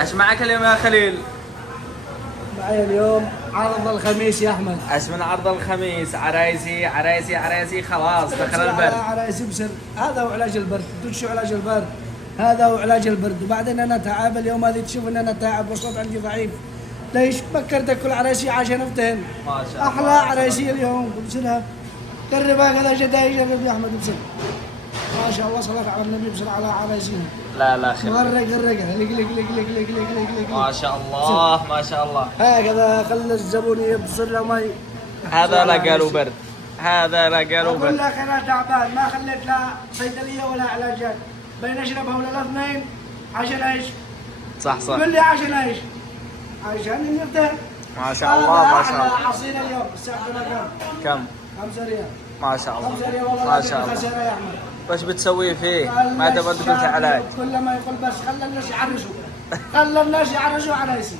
ايش معك اليوم يا خليل؟ معي اليوم عرض الخميس يا احمد. ايش من عرض الخميس؟ عرايسي عرايسي عرايسي، خلاص دخل على البرد. عرايسي بسر. هذا هو علاج البرد، تدش علاج البرد. هذا هو علاج البرد. وبعدين انا تعب اليوم، هذه تشوف ان انا تعب والصوت عندي ضعيف. ليش؟ بكرت اكل عرايسي عشان افتهم. ما شاء الله. احلى عرايسي اليوم بسرها. جربها كذا جداي، جرب يا احمد بسر. ما شاء الله صلاه على النبي بسر على عرايسين. لا لا خير. غرق غرق لق لق لق لق لق لق لق. ما شاء الله ما شاء الله. هكذا خلى الزبون يبصر له مي. هذا لا قالوا برد، هذا لا قالوا أقول برد. لك أنا تعبان، ما خليت لا صيدلية ولا علاجات، بين أشربها ولا الاثنين عشان أعيش. صح صح. قول لي عشان أعيش، عشان نرتاح. ما شاء الله ما شاء هذا الله. أحلى عصير اليوم، الساعة كم؟ كم؟ 5 ريال. ما شاء 5 ريال الله والله ما شاء الله. خسارة يا أحمد. وش بتسوي فيه؟ ما دام انت قلت علاج. كل ما يقول بس خلى الناس يعرسوا، خلى الناس يعرسوا عرايسي.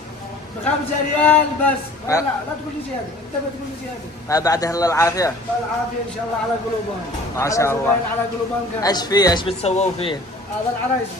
ب5 ريال بس، لا لا تقول لي زيادة، أنت بتقول لي زيادة. ما بعدها الا العافيه. العافية إن شاء الله على قلوبهم. ما شاء الله. على قلوبهم. ايش فيه؟ ايش بتسووا فيه؟ هذا العرايسي.